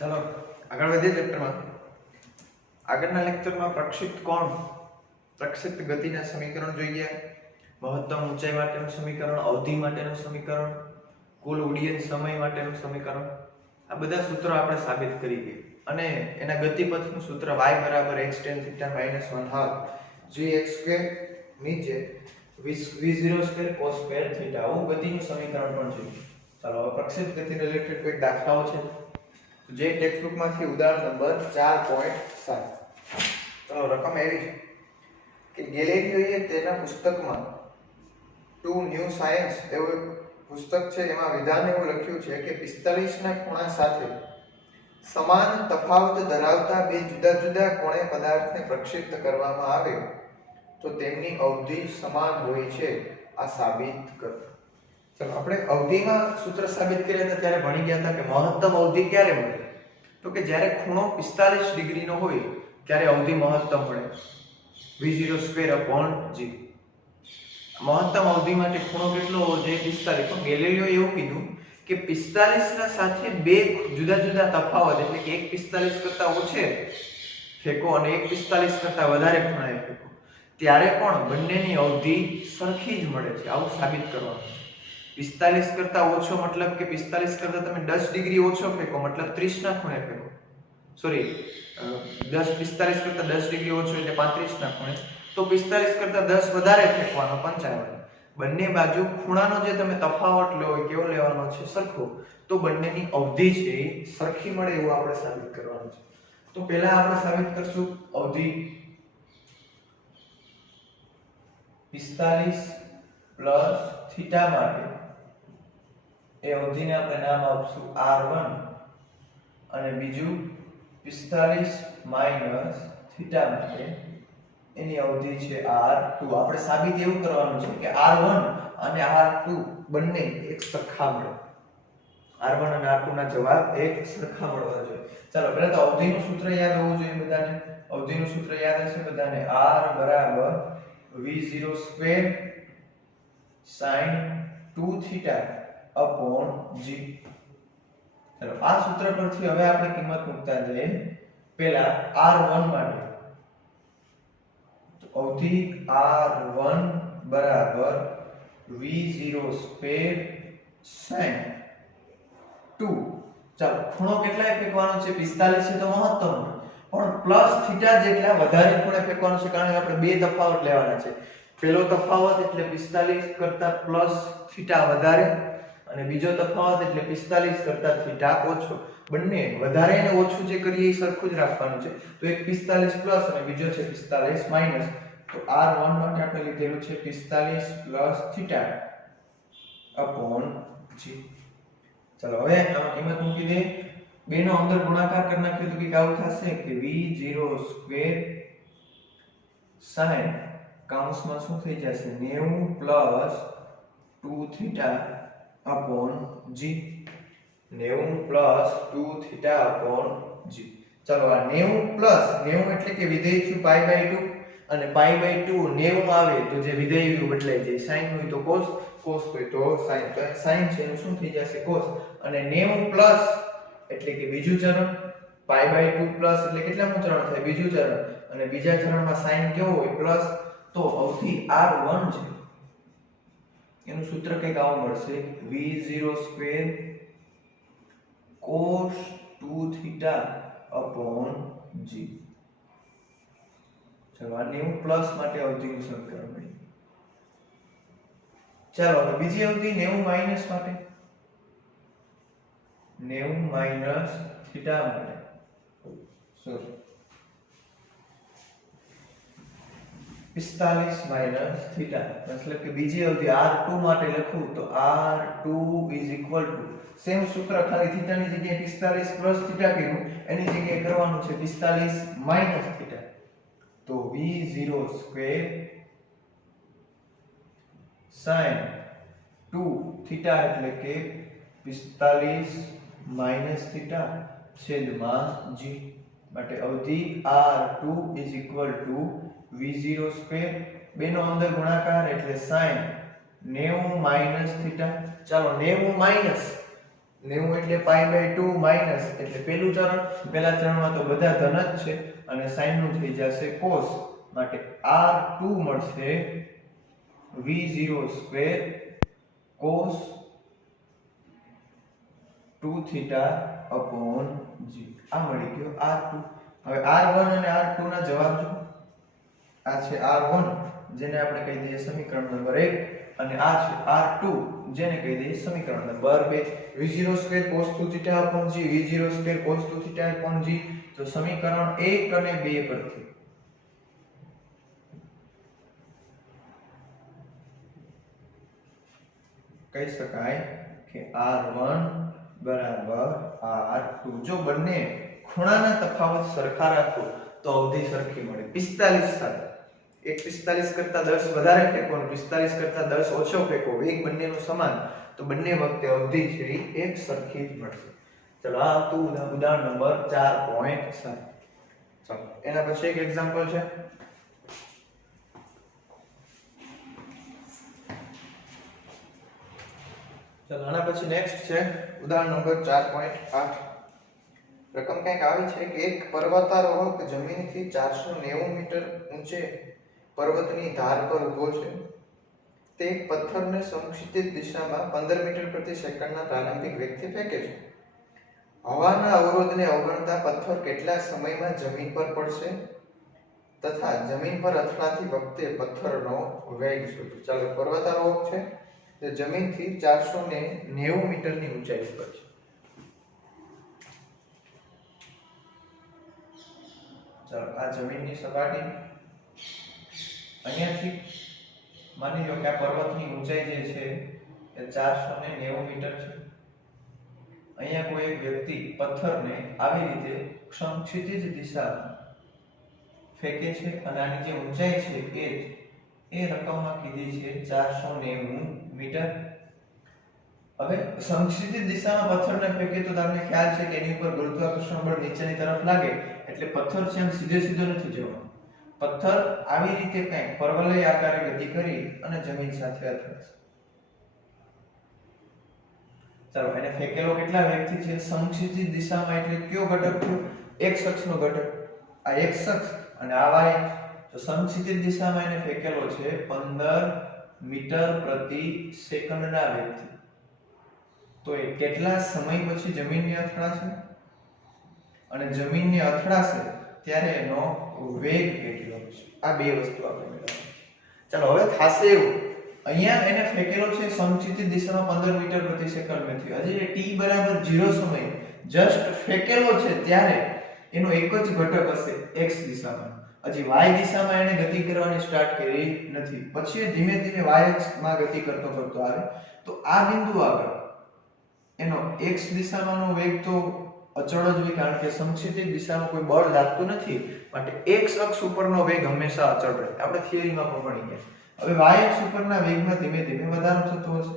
ચાલો આગળ વધીએ ચેપ્ટરમાં. આગળના લેક્ચરમાં પ્રક્ષિપ્ત કોણ, પ્રક્ષિપ્ત ગતિના સમીકરણ જોઈએ, મહત્તમ ઊંચાઈ માટેનું સમીકરણ, અવધિ માટેનું સમીકરણ, કુલ ઉડ્ડયન સમય માટેનું સમીકરણ, આ બધા સૂત્રો આપણે સાબિત કરી ગયા અને એના ગતિપથનું સૂત્ર y = x tan θ - 1/2 gx² નીચે v02 cos² θ આવું ગતિનું સમીકરણ પણ જોઈએ. ચાલો હવે પ્રક્ષિપ્ત ગતિ રિલેટેડ કોઈ દાખલાઓ છે જે ટેક્સ્ટ બુકમાંથી ઉદાહરણ નંબર 4.7. ચાલો રકમ એવી છે કે ગેલેલિયોએ તેના પુસ્તકમાં ટુ ન્યૂ સાયન્સ એવું પુસ્તક છે, એમાં વિધાન એવું લખ્યું છે કે 45 ના ખૂણા સાથે સમાન તફાવત ધરાવતા બે જુદા જુદા કોણે પદાર્થને પ્રક્ષિપ્ત કરવામાં આવે તો તેમની અવધિ સમાન હોય છે, આ સાબિત કરો. ચાલો આપણે અવધિમાં સૂત્ર સાબિત કર્યા હતા ત્યારે ભણી ગયા હતા કે મહત્તમ અવધિ ક્યારે મળે, તો કે જ્યારે ખૂણો 45 ડિગ્રીનો હોય ત્યારે અવધિ મહત્તમ મળે, v02/g. મહત્તમ અવધિ માટે ખૂણો કેટલો હોવો જોઈએ? 45. પણ ગેલિલિયોએ એવું કીધું કે 45 ના સાથે બે જુદા જુદા તફાવત, એટલે કે એક 45 કરતા ઓછે ફેંકો અને એક 45 કરતા વધારે ખૂણાએ ફેંકો, ત્યારે પણ બંનેની અવધિ સરખી જ મળે છે, આવું સાબિત કરવાનું છે. 45 કરતા ઓછો મતલબ કે 45 કરતા તમે 10 ડિગ્રી ઓછો ફેંકો મતલબ 30 ના ખૂણે ફેંકો, સોરી 45 કરતા 10 ડિગ્રી ઓછો એટલે 35 ના ખૂણે, તો 45 કરતા 10 વધારે ફેંકવાનો 55. બંને બાજુ ખૂણાનો જે તમે તફાવત લો હોય કેવો લેવાનો છે? સરખો, તો બંનેની અવધિ છે એ સરખી મળે એવું આપણે સાબિત કરવાનું છે. તો પહેલા આપણે સાબિત કરશું અવધિ 45 + θ માટે એ અવધિને આપણે નામ આપશું r1 અને બીજું 45 - θ માટે એની અવધિ છે r2. આપણે સાબિત એવું કરવાનું છે કે r1 અને r2 બંને એક સરખા મળે, r1 અને r2 ના જવાબ એક સરખા મળવા જોઈએ. ચાલો પહેલા તો અવધિનું સૂત્ર યાદ હોવું જોઈએ બધાને. અવધિનું સૂત્ર યાદ હશે બધાને, r = v02 sin 2θ/g. ચાલો આ સૂત્ર પરથી હવે આપણે કિંમત મૂકતા જઈએ. પહેલા r1 માટે તો અવધિ r1 = v02 sin 2. ચાલો ખૂણો કેટલાય ફેંકવાનો છે? 45 છે તો મહત્તમ, પણ પ્લસ θ જેટલા વધારે ખૂણે ફેંકવાનો છે, કારણ કે આપણે બે તફાવત લેવાના છે. પહેલો તફાવત એટલે 45 કરતા પ્લસ θ વધારે અને બીજો તફાવત એટલે 45 કરતા θ ઓછો. બંને વધારે અને ઓછું જે કરીએ એ સરખું જ રાખવાનું છે. તો એક 45 પ્લસ અને બીજો છે 45 માઈનસ. તો r1 માટે આપણે લીધેલું છે 45 + θ/g. ચાલો હવે આમાં કિંમત મૂકી દે. બેનો અંદર ગુણાકાર કરી નાખ્યો તો કે આવું થશે કે v02 sin કૌંસમાં શું થઈ જશે 90 + 2θ/g. 90 + 2θ/g. ચાલો આ 90 એટલે કે વિધેય થયું π/2 અને π/2 90 આવે તો જે વિધેય બદલાઈ જાય, sin હોય તો cos, cos હોય તો sin. તો sin છે એનું શું થઈ જશે? cos. અને 90 પ્લસ એટલે કે બીજું ચરણ, π/2 પ્લસ એટલે કેટલામું ચરણ થાય? બીજું ચરણ. અને બીજા ચરણમાં sin કેવો હોય? પ્લસ. તો અવધિ r1 છે એનું સૂત્ર કંઈક આવું મળશે, v02 cos 2θ/g. ચાલો આ 90 પ્લસ માટે અવધિનું સમીકરણ મળ્યું. ચાલો હવે બીજી અવધિ 90 માઈનસ માટે, 90 - θ માટે, સોરી 45 - θ, મતલબ કે બીજી અવધિ r2 માટે લખું તો r2 = સેમ સૂત્ર, ખાલી θ ની જગ્યાએ 45 + θ કર્યું, એની જગ્યાએ કરવાનું છે 45 - θ. તો v02 sin 2θ એટલે કે 45 - θ / g માટે અવધિ r2 = v02, બેનો અંદર ગુણાકાર એટલે sin 90 - θ. ચાલો 90 માઈનસ 90 એટલે π/2 માઈનસ એટલે પહેલું ચરણ, પહેલા ચરણમાં તો બધા ધન જ છે અને sin નું થઈ જશે cos, માટે r2 મળશે v0 square cos 2 theta upon g. આ મળી ગયો r2. હવે r1 અને r2 ના જવાબ જો. આ છે r1 જેને આપણે કહી દઈએ સમીકરણ નંબર 1 અને આ છે r2 જેને કહી દઈએ સમીકરણ number 2. v0 square cos 2 theta upon g, v0 square cos 2 theta upon g. તો સમીકરણ 1 અને 2 પરથી કહી શકાય કે r1 બરાબર r2. જો બંને ખૂણાના તફાવત સરખા રાખો તો અવધિ સરખી મળે. 45 સાથે એક 45 કરતા 10 વધારે ફેંકો અને 45 કરતા 10 ઓછો ફેંકો, વેગ બંનેનો સમાન, તો બંને વખતે અવધિ છે એક સરખી જ મળશે. ચલો આ હતું ઉદાહરણ નંબર 4.7. ચલો એના પછી એક એક્ઝામ્પલ છે. ચલો આના પછી નેક્સ્ટ છે ઉદાહરણ નંબર 4.8. રકમ કંઈક આવી છે કે એક પર્વતારોહક જમીનથી 490 મીટર ઊંચે પર્વતની ધાર પર ઊભો છે. તે એક પથ્થરને સમક્ષિતિજ દિશામાં 15 મીટર પ્રતિ સેકન્ડના પ્રારંભિક વેગથી ફેંકે છે. હવાના અવરોધને અવગણતા પથ્થર કેટલા સમયમાં જમીન પર પડશે તથા જમીન પર અથડાતી વખતે પથ્થરનો વેગ શોધો. ચાલો પર્વતારોહક છે તે જમીનથી 490 મીટરની ઊંચાઈ પર છે. ચાલો આ જમીનની સપાટી, અહીંયાથી માની લો કે આ પર્વતની ઊંચાઈ જે છે એ 490 મીટર છે. અહીંયા કોઈ એક વ્યક્તિ પથ્થરને આવી રીતે સમક્ષિતિજ દિશામાં ફેંકે છે અને આની જે ઊંચાઈ છે એ રકમમાં કીધી છે 490 મીટર. હવે સમક્ષિતિજ દિશામાં પથ્થરને ફેંકે તો તમને ખ્યાલ છે કે એની ઉપર ગુરુત્વાકર્ષણ બળ નીચેની તરફ લાગે એટલે પથ્થર છે એમ સીધે સીધો નથી જવાનો. પથ્થર આવી રીતે કંઈક પરવલય આકારે ગતિ કરી અને જમીન સાથે અથડાશે. ચાલો એને ફેંકેલો કેટલા વેગથી છે? સમક્ષિતિજ દિશામાં એટલે કયો ઘટક થયો? x અક્ષનો ઘટક. આ x અક્ષ અને આ y. તો સમક્ષિતિજ દિશામાં એને ફેંકેલો છે 15 મીટર પ્રતિ સેકન્ડના વેગથી. તો એ કેટલા સમય પછી જમીનને અથડાશે? અને જમીનને અથડાશે ત્યારે એનો વેગ કેટલો હશે? આ બે વસ્તુ આપણે મેળવવાની. ચાલો હવે થાશે એવું, અહીંયા એને ફેંકેલો છે સમક્ષિતિજ દિશામાં 15 મીટર પ્રતિ સેકન્ડથી. હજી t બરાબર 0 સમય જસ્ટ ફેંકેલો છે ત્યારે એનો એક જ ઘટક હશે x દિશામાં. હજી y દિશામાં એને ગતિ કરવાની સ્ટાર્ટ કરી નથી. પછી ધીમે ધીમે y અક્ષમાં ગતિ કરતો આવે. તો આ બિંદુ આગળ એનો x દિશામાંનો વેગ તો અચળ જ હોય કારણ કે સમક્ષિતિજ દિશામાં કોઈ બળ લાગતું નથી, માટે x અક્ષ ઉપરનો વેગ હંમેશા અચળ રહે. આપણે થિયરીમાં પણ ભણી ગયા. હવે y અક્ષ ઉપરના વેગમાં ધીમે ધીમે વધારો થતો હશે.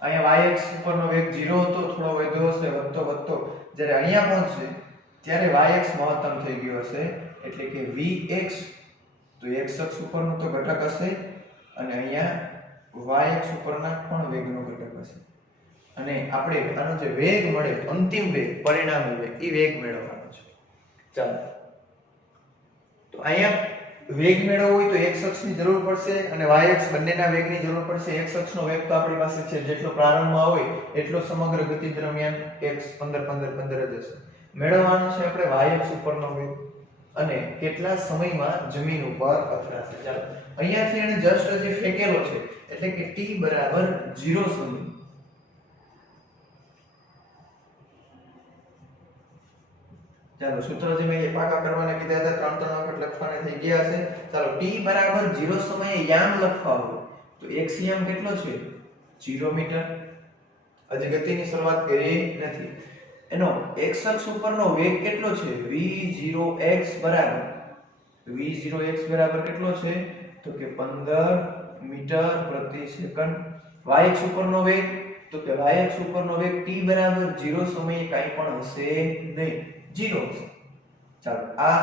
અહીંયા y અક્ષ ઉપરનો વેગ 0 હતો, થોડો વધ્યો હશે, વધતો જ્યારે અહીંયા પહોંચશે ત્યારે y અક્ષ મહત્તમ થઈ ગયો હશે એટલે કે vx. તો x અક્ષ ઉપરનો તો ઘટક હશે અને અહીંયા y અક્ષ ઉપરના પણ વેગનો ઘટક હશે. અને આપણે આનો જે વેગ મળે અંતિમ વેગ, પરિણામી વેગ, એ વેગ મેળવવાનો છે. ચાલો તો અહીંયા વેગ મેળવવો હોય તો x અક્ષની જરૂર પડશે અને y અક્ષ બંનેના વેગની જરૂર પડશે. x અક્ષનો વેગ તો આપણી પાસે છે, જેટલો પ્રારંભમાં હોય એટલો સમગ્ર ગતિ દરમિયાન x 15 જ હશે. મેળવવાનો છે આપણે y અક્ષ ઉપરનો વેગ અને કેટલા સમયમાં જમીન ઉપર અથડાશે. ચાલો અહીંયાથી એને જસ્ટ હજી ફેંકેલો છે એટલે કે t બરાબર 0 સમય. ચાલો સૂત્ર જે મેં પાકા કરવાના કીધા હતા 3 વખત લખવાના થઈ ગયા હશે. ચાલો t બરાબર 0 સમયે યામ લખવા હોય તો x યામ કેટલો છે? 0 મીટર. હજી ગતિની શરૂઆત કરી નથી. એનો x અક્ષ ઉપરનો વેગ કેટલો છે? v0x બરાબર કેટલો છે? તો કે 15 મીટર પ્રતિ સેકન્ડ. y અક્ષ ઉપરનો વેગ તો કે y અક્ષ ઉપરનો વેગ t બરાબર 0 સમયે કાંઈ પણ હશે નહીં, 0 હશે. ચાલો આ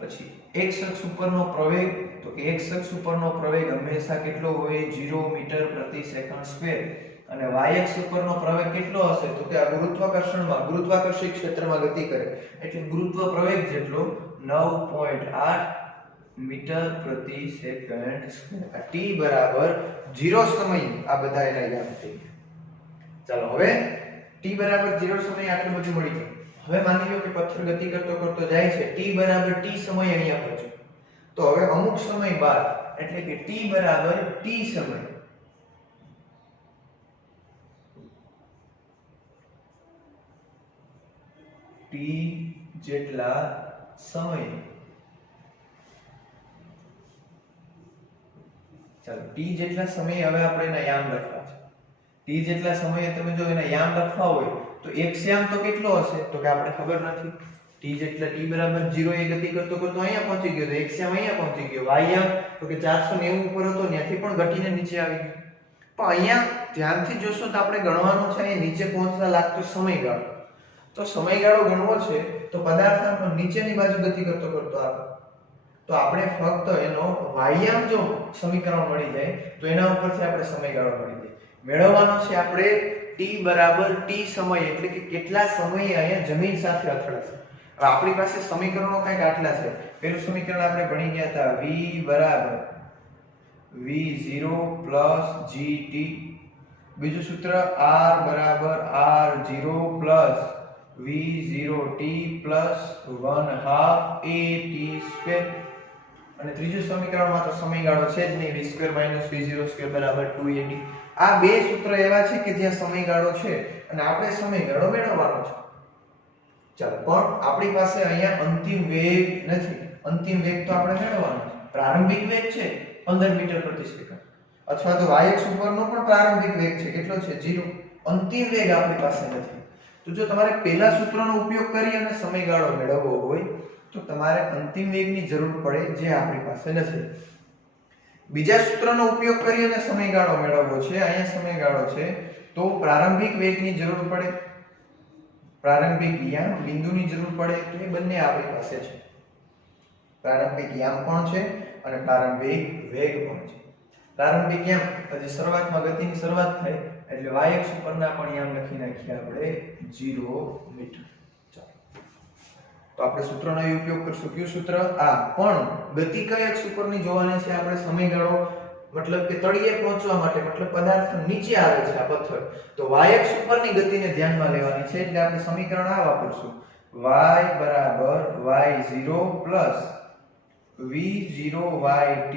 પછી x અક્ષ ઉપરનો પ્રવેગ તો કે x અક્ષ ઉપરનો પ્રવેગ હંમેશા કેટલો હોય 0 મીટર પ્રતિ સેકન્ડ સ્ક્વેર અને y અક્ષ ઉપરનો પ્રવેગ કેટલો હશે તો કે આ ગુરુત્વાકર્ષી ક્ષેત્રમાં ગતિ કરે એટલે ગુરુત્વ પ્રવેગ જેટલો 9.8 મીટર પ્રતિ સેકન્ડ સ્ક્વેર. આ t બરાબર 0 સમય આ બધા એના યાદ થઈ ગયા. ચાલો હવે t બરાબર 0 સમય આટલું બધું મળી ગયું. હવે માની લો કે પથ્થર ગતિ કરતો કરતો જાય છે t બરાબર t સમય અહીંયા પહોંચ્યો તો હવે અમુક સમય બાદ એટલે કે t બરાબર t સમય t જેટલા સમય ચાલો t જેટલા સમય હવે આપણે એના યામ લખવા છે. t જેટલા સમયે તમે જો એના યામ લખવા હોય તો x યામ તો કેટલો હશે તો કે આપણે ખબર નથી. t જેટલા t બરાબર 0 એ ગતિ કરતો કરતો અહીંયા પહોંચી ગયો તો x યામ અહીંયા પહોંચી ગયો. y યામ તો કે 490 ઉપર હતો ત્યાંથી પણ ઘટીને નીચે આવી ગયો. પણ અહીંયા ધ્યાનથી જોશો તો આપણે ગણવાનું છે અહીંયા નીચે પહોંચતા લાગતો સમયગાળો. તો સમયગાળો ગણવો છે તો પદાર્થ નીચેની બાજુ ગતિ કરતો કરતો આવે તો આપણે ફક્ત એનો y યામ જો સમીકરણ મળી જાય તો એના ઉપરથી આપણે સમયગાળો મળી જાય. મેળવવાનો છે આપણે t બરાબર t સમય એટલે કે કેટલા સમયે અહીંયા જમીન સાથે અથડાશે. હવે આપણી પાસે સમીકરણો કંઈક આટલા છે. પહેલું સમીકરણ આપણે ભણી ગયા હતા v બરાબર v0 gt. બીજું સૂત્ર r બરાબર r0 v0t 1/2 at². અને ત્રીજું સમીકરણમાં તો સમયગાળો છે જ નહીં v² - v02 બરાબર 2at. આ બે સૂત્ર એવા છે કે જ્યાં સમયગાળો છે અને આપણે સમયગાળો મેળવવાનો છે. ચાલો પણ આપણી પાસે અહીંયા અંતિમ વેગ નથી. અંતિમ વેગ તો આપણે મેળવવાનો છે. પ્રારંભિક વેગ છે 15 મીટર પ્રતિ સેકન્ડ અથવા તો y અક્ષ ઉપરનો પણ પ્રારંભિક વેગ છે કેટલો છે 0. અંતિમ વેગ આપણી પાસે નથી. તો જો તમારે પહેલા સૂત્રનો ઉપયોગ કરી અને સમયગાળો મેળવવો હોય તો તમારે અંતિમ વેગની જરૂર પડે જે આપણી પાસે નથી. બીજા સૂત્રનો ઉપયોગ કરી અને સમયગાળો મેળવવો છે. અહીંયા સમયગાળો છે તો પ્રારંભિક વેગની જરૂર પડે, પ્રારંભિક યામ બિંદુની જરૂર પડે. તો એ બંને આપણી પાસે છે. પ્રારંભિક યામ પણ છે અને પ્રારંભિક વેગ પણ છે. પ્રારંભિક યામ પછી શરૂઆતમાં ગતિની શરૂઆત થાય એટલે y અક્ષ ઉપરના પણ યામ લખી નાખીએ આપણે 0 મીટર. તો આપણે સૂત્રનો ઉપયોગ કરશું. કયું સૂત્ર? આ. પણ ગતિ કઈ અક્ષ ઉપરની જોવાની છે આપણે? સમયગાળો મતલબ કે તળિયે પહોંચવા માટે મતલબ પદાર્થ નીચે આવે છે આ પથ્થર તો y અક્ષ ઉપરની ગતિને ધ્યાનમાં લેવાની છે એટલે આપણે સમીકરણ આ વાપરશું y બરાબર y0 v0yt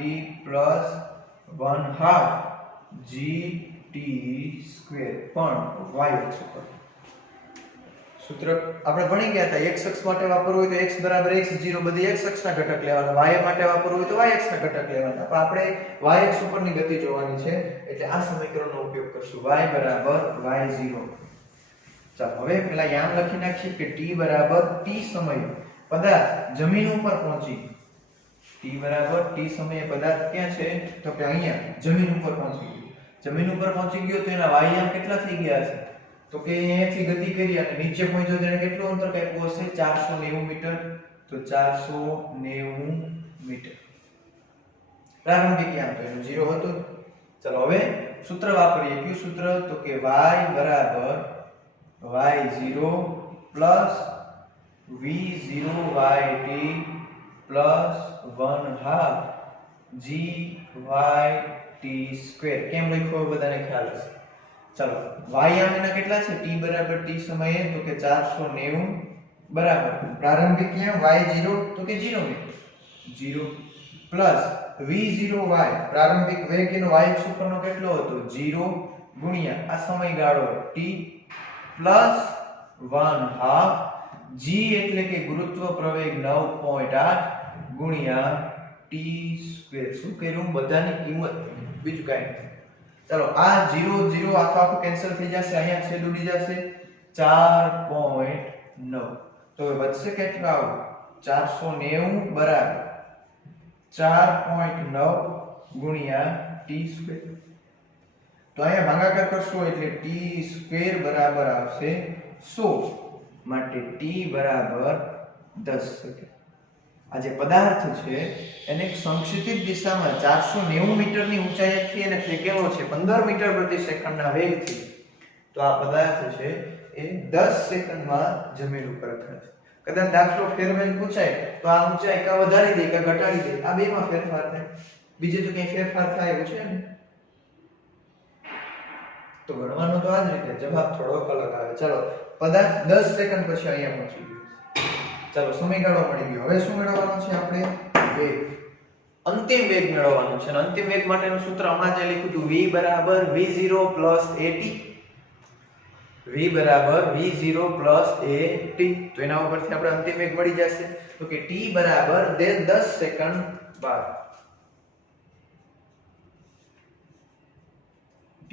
1/2 gt² પણ y અક્ષ ઉપર. સૂત્ર આપણે ભણી ગયા હતા x અક્ષ માટે વાપરવું હોય તો x બરાબર x0 બધી x અક્ષના ઘટક લેવાના, y માટે વાપરવું હોય તો y અક્ષના ઘટક લેવાના. પણ આપણે y અક્ષ ઉપરની ગતિ જોવાની છે એટલે આ સમીકરણનો ઉપયોગ કરશું y બરાબર y0. ચાલો હવે પેલા યામ લખી નાખીએ કે t બરાબર t સમયે પદાર્થ જમીન ઉપર પહોંચી. t બરાબર t સમયે પદાર્થ ક્યાં છે તો કે અહીંયા જમીન ઉપર પહોંચી ગયો. જમીન ઉપર પહોંચી ગયો તો એના y યામ કેટલા થઈ ગયા છે તો કે અહીંયાથી ગતિ કરી અને નીચે પહોંચ્યો તો એને કેટલું અંતર કાપ્યું હશે 490 મીટર. તો 490 મીટર પ્રારંભિક યામ તો એનું 0 હતું. ચલો હવે સૂત્ર વાપરીએ. કયું સૂત્ર તો કે y બરાબર y0 v0yt 1/2 gt². કેમ લખ્યું બધાને ખ્યાલ હશે. ચલો y યામ એના કેટલા છે t બરાબર t સમયે તો કે 490 બરાબર પ્રારંભિક યામ y0 તો કે 0 મીટર 0 v0y પ્રારંભિક વેગ એનો y અક્ષ ઉપરનો કેટલો હતો 0 ગુણ્યા આ સમયગાળો t 1/2 g એટલે કે ગુરુત્વ પ્રવેગ 9.8 ગુણ્યા t². શું કર્યું બધાની કિંમત બીજું કાંઈ નથી. ચલો આ 0 0 આખો કેન્સલ થઈ જશે. અહીંયા છેદ ઉડી જશે 4.9 તો વધશે કેટલા 490 બરાબર 4.9 ગુણ્યા t². તો અહીંયા ભાગાકાર કરશો એટલે t² બરાબર આવશે 100 માટે t બરાબર 10 સેકન્ડ. આ જે પદાર્થ છે એને સંક્ષિપ્ત દિશામાં 490 મીટરની ઊંચાઈથી એને ફેંકેલો છે 15 મીટર પ્રતિ સેકન્ડના વેગથી, તો આ પદાર્થ છે એ 10 સેકન્ડમાં જમીન ઉપર અથડાશે. કદાચ દાખલો ફેરવેલ પૂછાય તો આ ઊંચાઈ કા વધારી દે કા ઘટાડી દે, આ બેમાં ફેરફાર થાય, બીજે તો કઈ ફેરફાર થાય એવું છે ને. તો ગણવાનું તો આ જ રીતે, જવાબ થોડોક અલગ આવે. ચલો પદાર્થ 10 સેકન્ડ પછી અહીંયા પહોંચી ગયો. ચલો સમયગાળો મળી ગયો. હવે શું મેળવવાનું છે આપણે? વેગ. અંતિમ વેગ મેળવવાનો છે. અને અંતિમ વેગ માટેનું સૂત્ર હમણાં જે લખ્યું હતું, v v0 at. v v0 at. તો એના ઉપરથી આપણે અંતિમ વેગ મળી જશે. તો કે t 10 સેકન્ડ બાદ. t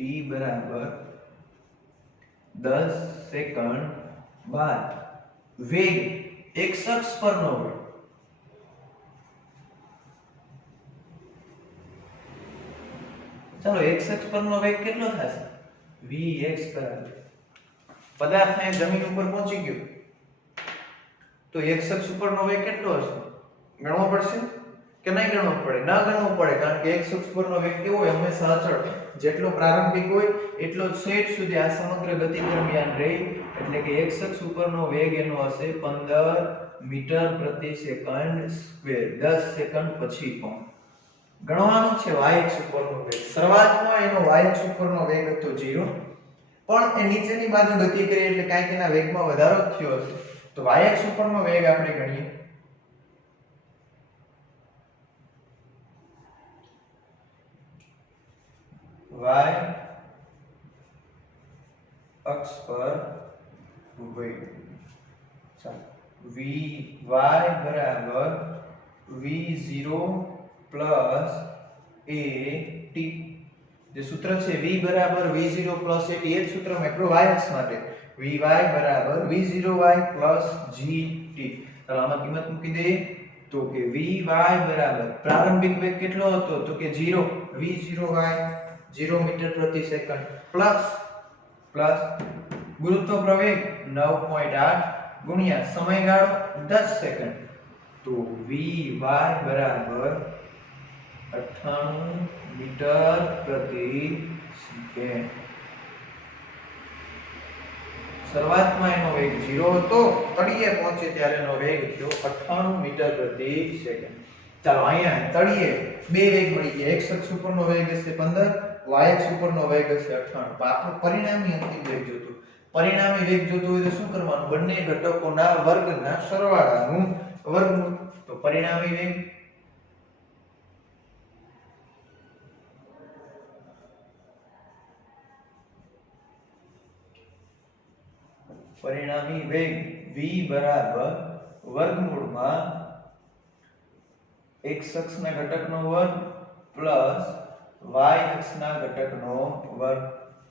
10 સેકન્ડ બાદ વેગ x અક્ષ પરનો વેગ. ચાલો x અક્ષ પરનો વેગ કેટલો થશે? vx બરાબર પદાર્થ અહીં જમીન ઉપર પહોંચી ગયો તો x અક્ષ ઉપરનો વેગ કેટલો હશે? ગણવો પડશે કે નહીં ગણવો પડે? ના ગણવો પડે, કારણ કે x અક્ષ પરનો વેગ કેવો હોય? હંમેશા અચળ. જેટલો પ્રારંભિક હોય એટલો છેક સુધી આ સમગ્ર ગતિ દરમિયાન રહે. એટલે કે x અક્ષ ઉપરનો વેગ એનો હશે 15 મીટર પ્રતિ સેકન્ડ સ્ક્વેર. 10 સેકન્ડ પછી પણ ગણવાનું છે y અક્ષ ઉપરનો વેગ. શરૂઆતમાં એનો y અક્ષ ઉપરનો વેગ હતો 0, પણ એ નીચેની બાજુ ગતિ કરી એટલે કાંઈક એના વેગમાં વધારો થયો હશે. તો y અક્ષ ઉપરનો વેગ આપણે ગણીએ. y અક્ષ પર વેગ. ચાલો vy બરાબર v0 પ્લસ at. જે સૂત્ર છે v બરાબર v0 પ્લસ at, એ જ સૂત્ર મેં y અક્ષ માટે vy બરાબર v0y પ્લસ gt. ચાલો આમાં કિંમત મૂકી દઈએ. તો કે vy બરાબર પ્રારંભિક વેગ કેટલો હતો? તો કે 0, v0y 0 મીટર પ્રતિ સેકન્ડ પ્લસ ગુરુત્વ પ્રવેગ 9.8 ગુણ્યા સમયગાળો 10 સેકન્ડ. તો vy બરાબર 98 મીટર પ્રતિ સેકન્ડ. શરૂઆતમાં એનો વેગ 0 હતો, તળિયે પહોંચે ત્યારે એનો વેગ થયો 98 મીટર પ્રતિ સેકન્ડ. ચાલો અહીંયા તળિયે બે વેગ મળી ગયા. x અક્ષ ઉપરનો વેગ હશે 15, y અક્ષ ઉપરનો વેગ હશે 98. તો આપણે પરિણામી અંતિમ વેગ જોતું. પરિણામી વેગ જોતું હોય તો શું કરવાનું? બંને ઘટકોના વર્ગના સરવાળાનું વર્ગમૂળ. તો પરિણામી વેગ v બરાબર વર્ગમૂળમાં x અક્ષના ઘટકનો વર્ગ પ્લસ y અક્ષના ઘટકનો વર્ગ.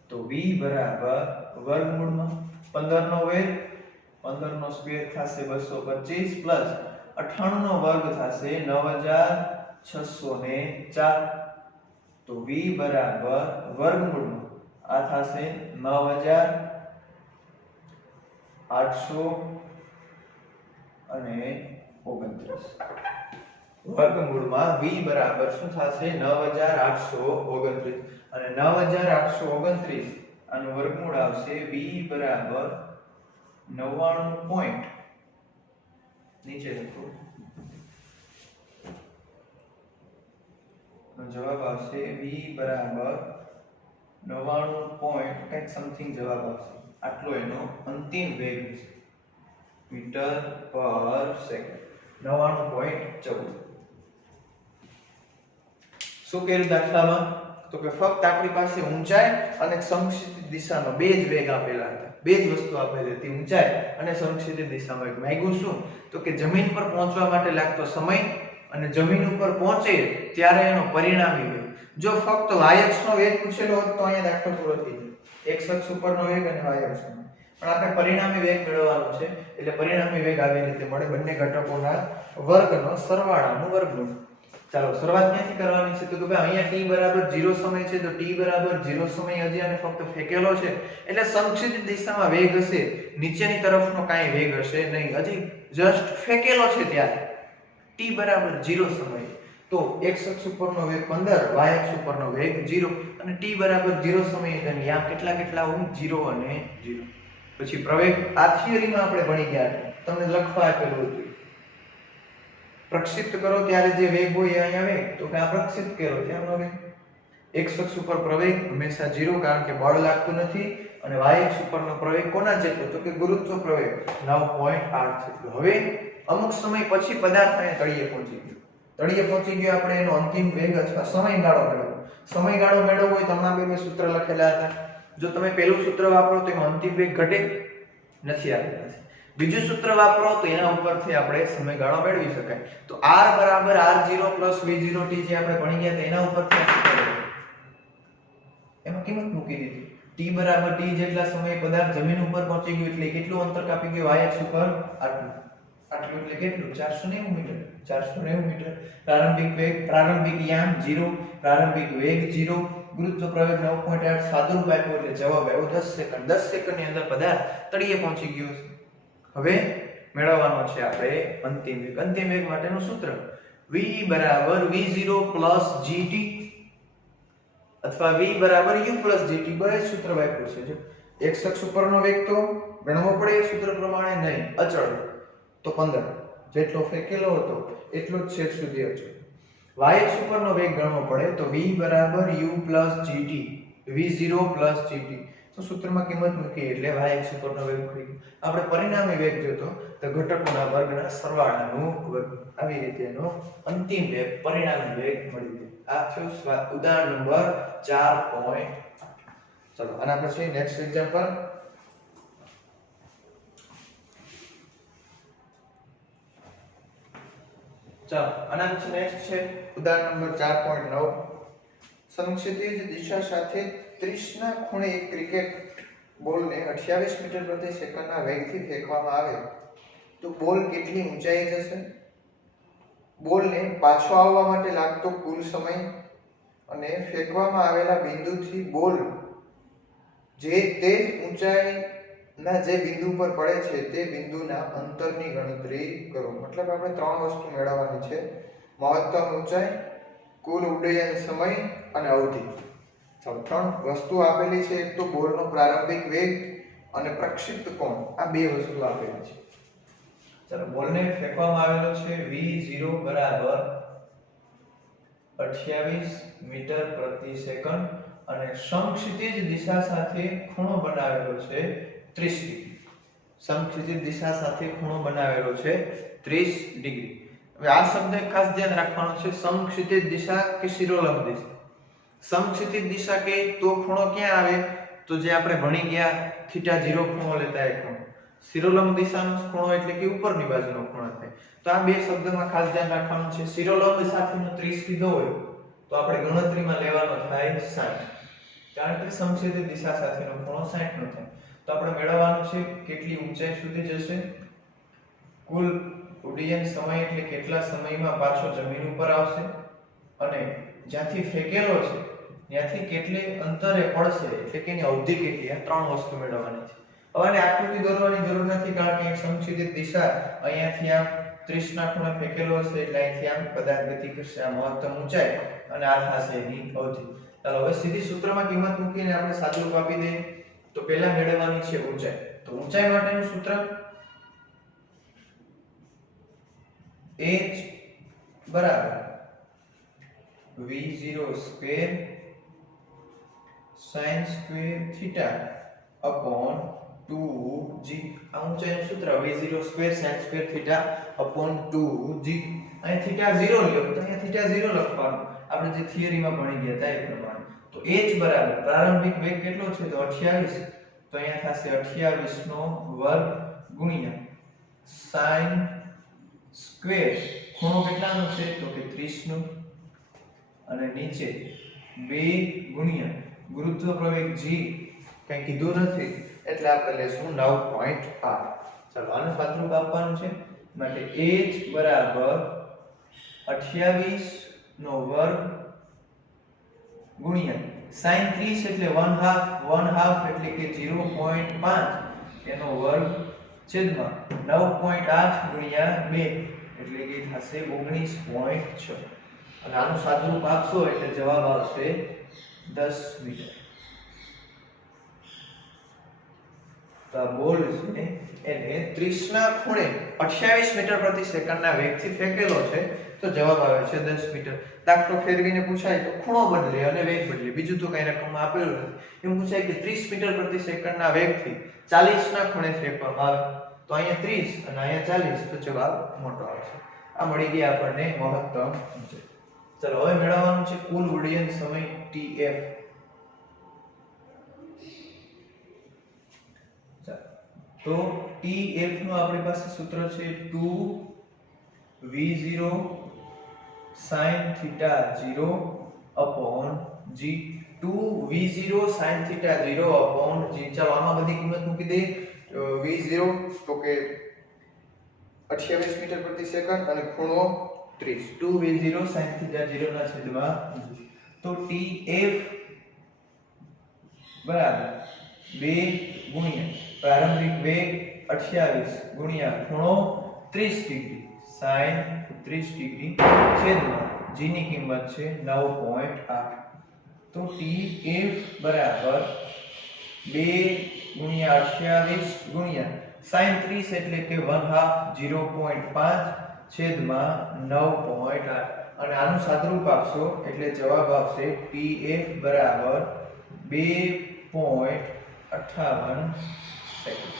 તો v બરાબર વર્ગમૂળમાં 15 નો વેગ, 15 નો સ્ક્વેર થશે 225 પ્લસ 98 નો વર્ગ થશે 9604. તો v બરાબર વર્ગમૂળમાં આ થશે 9829 વર્ગમૂળમાં v બરાબર શું થશે? 9829 અને 9829 આનું વર્ગમૂળ આવશે v બરાબર 99 પોઈન્ટ નીચે લખો. જવાબ આવશે v બરાબર 99 પોઈન્ટ કંઈક સમથિંગ જવાબ આવશે. આટલો એનો અંતિમ વેગ છે મીટર પર સેકન્ડ. 99.14. શું કર્યું દાખલામાં? તો કે ફક્ત આપણી પાસે ઊંચાઈ અને સંક્ષિપ્ત દિશામાં બે જ વેગ આપેલા હતા. બે જ વસ્તુ આપેલી હતી, ઊંચાઈ અને સંક્ષિપ્ત દિશામાં વેગ. માંગ્યું શું? તો કે જમીન પર પહોંચવા માટે લાગતો સમય અને જમીન ઉપર પહોંચે ત્યારે એનો પરિણામી વેગ. જો ફક્ત y અક્ષનો વેગ પૂછેલો હોત તો અહીંયા દાખલો પૂરો થઈ જાય. x અક્ષ ઉપરનો વેગ અને y અક્ષનો. પણ આપણે પરિણામી વેગ મેળવવાનો છે એટલે પરિણામી વેગ આવી રીતે મળે, બંને ઘટકોના વર્ગનો સરવાળાનું વર્ગમૂળ. ચાલો શરૂઆત ક્યાંથી કરવાની છે? તો કે ભાઈ અહીંયા t બરાબર 0 સમય છે, તો t બરાબર 0 સમય હજી આને ફક્ત ફેંકેલો છે એટલે સંક્ષિપ્ત દિશામાં વેગ હશે, નીચેની તરફનો કાંઈ વેગ હશે નહીં, હજી જસ્ટ ફેંકેલો છે ત્યારે. t બરાબર 0 સમયે તો x અક્ષ ઉપરનો વેગ 15 y અક્ષ ઉપરનો વેગ 0 અને t બરાબર 0 સમયે તો અહીંયા કેટલા હોય 0 અને 0. પછી પ્રવેગ આ થિયરીમાં આપણે ભણી ગયા તમને લખવા આપેલું હતું પ્રક્ષિપ્ત કરો ત્યારે જે વેગ હોય એ અહીંયા વેગ તો કે આ પ્રક્ષિપ્ત કરો ત્યારનો વેગ x અક્ષ ઉપર પ્રવેગ હંમેશા 0 કારણ કે બળ લાગતું નથી અને y અક્ષ ઉપરનો પ્રવેગ કોના જેટલો તો કે ગુરુત્વ પ્રવેગ 9.8 જેટલો. હવે અમુક સમય પછી પદાર્થ અહીંયા તળિયે પહોંચી ગયો આપણે એનો અંતિમ વેગ અથવા સમયગાળો મેળવવો હોય તો હમણાં મેં સૂત્ર લખેલા હતા. જો તમે પહેલું સૂત્ર વાપરો તો એમાં અંતિમ વેગ ઘટે નથી આપેલા છે. બીજું સૂત્ર વાપરો તો એના ઉપરથી આપણે સમયગાળો મેળવી શકાય. તો r બરાબર r0 v0t જે આપણે ભણી ગયા એના ઉપરથી આ સૂત્ર એમાં કિંમત મૂકી દીધી. t બરાબર t જેટલા સમયે પદાર્થ જમીન ઉપર પહોંચી ગયો એટલે કેટલું અંતર કાપી ગયું y અક્ષ ઉપર આટલું એટલે કેટલું 490 મીટર. પ્રારંભિક યામ 0, પ્રારંભિક વેગ 0, ગુરુત્વ પ્રવેગ 9.8 સાદુરૂપ આપ્યું એટલે જવાબ આવ્યો 10 સેકન્ડ. 10 સેકન્ડની અંદર પદાર્થ તળિયે પહોંચી ગયો છે. હવે મેળવવાનો છે આપણે અંતિમ વેગ. અંતિમ વેગ માટેનું સૂત્ર v બરાબર v0 gt અથવા v બરાબર u gt બે સૂત્ર વાપર્યું છે. જો x અક્ષ ઉપરનો વેગ તો ગણવો પડે સૂત્ર પ્રમાણે નહીં, અચળ તો 15 જેટલો ફેંકેલો હતો એટલો જ છેદ સુધી અચળ. y અક્ષ ઉપરનો વેગ ગણવો પડે તો v બરાબર u gt v0 gt તો સૂત્રમાં કિંમત મૂકી એટલે y અક્ષ ઉપરનો વેગ મળી ગયો. આપણે પરિણામી વેગ જોતો તો ઘટકોના વર્ગના સરવાળાનું વર્ગ. આવી રીતે એનો અંતિમ વેગ પરિણામી વેગ મળી ગયો. આ થયું ઉદાહરણ નંબર 4. ચલો આના પછી નેક્સ્ટ એક્ઝામ્પલ. ચાલો આના પછી નેક્સ્ટ છે ઉદાહરણ નંબર 4.9. સમક્ષિતિજ દિશા સાથે 30 ના ખૂણે એક ક્રિકેટ બોલને 28 મીટર પ્રતિ સેકન્ડના વેગથી ફેંકવામાં આવે તો બોલ કેટલી ઊંચાઈએ જશે? બોલને પાછો આવવા માટે લાગતો કુલ સમય અને ફેંકવામાં આવેલા બિંદુથી બોલ જે તે ઊંચાઈના જે બિંદુ પર પડે છે તે બિંદુના અંતરની ગણતરી કરો. મતલબ આપણે ત્રણ વસ્તુ મેળવવાની છે: મહત્તમ ઊંચાઈ, કુલ ઉડ્ડયન સમય અને અવધિ. ચાલો ત્રણ વસ્તુ આપેલી છે. એક તો બોલનો પ્રારંભિક વેગ અને પ્રક્ષિપ્ત કોણ, આ બે વસ્તુ આપેલી છે. ચાલો બોલને ફેંકવામાં આવેલો છે v0 બરાબર 28 મીટર પ્રતિ સેકન્ડ અને સમક્ષિતિજ દિશા સાથે ખૂણો બનાવેલો છે 30 ડિગ્રી. સમક્ષિતિજ દિશા સાથે ખૂણો બનાવેલો છે 30 ડિગ્રી. હવે આ શબ્દ ખાસ ધ્યાન રાખવાનો છે, સમક્ષિતિજ દિશા કે શિરોલંબ દિશા. સમક્ષિતિજ દિશા કે તો ખૂણો ક્યાં આવે? તો જે આપણે ભણી ગયા θ0 ખૂણો લેતા એ ખૂણો. શિરોલંબ દિશાનો ખૂણો એટલે કે ઉપરની બાજુનો ખૂણો થાય. તો આ બે શબ્દમાં ખાસ ધ્યાન રાખવાનું છે. શિરોલંબ સાથેનો 30 કીધો હોય તો આપણે ગણતરીમાં લેવાનો થાય 60, કારણ કે સમક્ષિતિજ દિશા સાથેનો ખૂણો 60 નો થાય. તો આપણે મેળવવાનું છે કેટલી ઊંચાઈ સુધી જશે, કુલ ઉડ્ડયન સમય એટલે કેટલા સમયમાં પાછો જમીન ઉપર આવશે, અને જ્યાંથી ફેંકેલો છે ત્યાંથી કેટલે અંતરે પડશે એટલે કે એની અવધિ કેટલી. આ ત્રણ વસ્તુ મેળવવાની છે. હવે આને આકૃતિ દોરવાની જરૂર નથી, કારણ કે સમક્ષિતિજ દિશા અહીંયાથી આમ 30 ના ખૂણે ફેંકેલો હશે એટલે અહીંથી આમ પદાર્થ ગતિ કરશે. આ મહત્તમ ઊંચાઈ અને આ થશે એની અવધિ. ચાલો હવે સીધી સૂત્રમાં કિંમત મૂકીને આપણે સાદુરૂપ આપી દઈએ. તો પહેલા મેળવવાની છે ઊંચાઈ. તો ઊંચાઈ માટેનું સૂત્ર h બરાબર v0 square sin square theta upon 2g. આ ઊંચાઈનું સૂત્ર v0 square sin square theta upon 2g. અહીં થીટા 0 લ્યો તો અહીંયા થીટા 0 લખવાનું, આપણે જે થિયરીમાં ભણી ગયા હતા એ પ્રમાણે. તો h બરાબર પ્રારંભિક વેગ કેટલો છે? તો 28. તો અહીંયા થશે 28 નો વર્ગ ગુણ્યા sin સ્ક્વેર ખૂણો કેટલાનો છે? તો કે 30 નો, અને નીચે 2 ગુણ્યા ગુરુત્વ પ્રવેગ g કઈ કીધું નથી એટલે આપણે લેશું 9.8. ચાલો આને સાદુરૂપ આપવાનું છે માટે h બરાબર 28 નો વર્ગ ગુણ્યા sin 30 એટલે 1/2 એટલે કે 0.5 એનો વર્ગ છેદમાં 9.8 ગુણ્યા 2 એટલે કે થશે 19.6 અને આનું સાદુરૂપ આપશો એટલે જવાબ આવશે 10 મીટર. તો આ બોલ છે એને 30 ના ખૂણે 28 મીટર પ્રતિ સેકન્ડના વેગથી ફેંકેલો છે તો જવાબ આવે છે 10 મીટર. દાખલો ફેરવીને પૂછાય તો ખૂણો બદલે અને વેગ બદલે, બીજું તો કઈ રકમમાં આપેલું નથી. એમ પૂછાય કે 30 મીટર પ્રતિ સેકન્ડના વેગથી 40 ના ખૂણે ફેંકવામાં આવે તો અહીંયા 30 અને અહીંયા 40 તો જવાબ મોટો આવશે. આ મળી ગઈ આપણને મહત્તમ ઊંચાઈ. ચલો હવે મેળવવાનું છે કુલ ઉડ્ડયન સમય TF. તો TF નું આપણી પાસે સૂત્ર છે 2v0 sin θ 0 upon g. 2v0 sin θ 0 upon g. ચાલો આમાં બધી કિંમત મૂકી દઈએ. v0 તો કે 28 મીટર પ્રતિ સેકન્ડ અને ખૂણો 30. 2v0 sin θ 0 ના છેદમાં તો TF બરાબર 2 ગુણ્યા પ્રારંભિક વેગ 28 ગુણ્યા ખૂણો 30 ડિગ્રી sin 30 ડિગ્રી છેદમાં g ની કિંમત છે 9.8. તો TF બરાબર 2 ગુણ્યા 28 ગુણ્યા sin 30 એટલે કે 1/2 0.5 છેદમાં 9.8 અને આનું સાદુરૂપ આપશો એટલે જવાબ આવશે TF બરાબર 2.58 સેકન્ડ.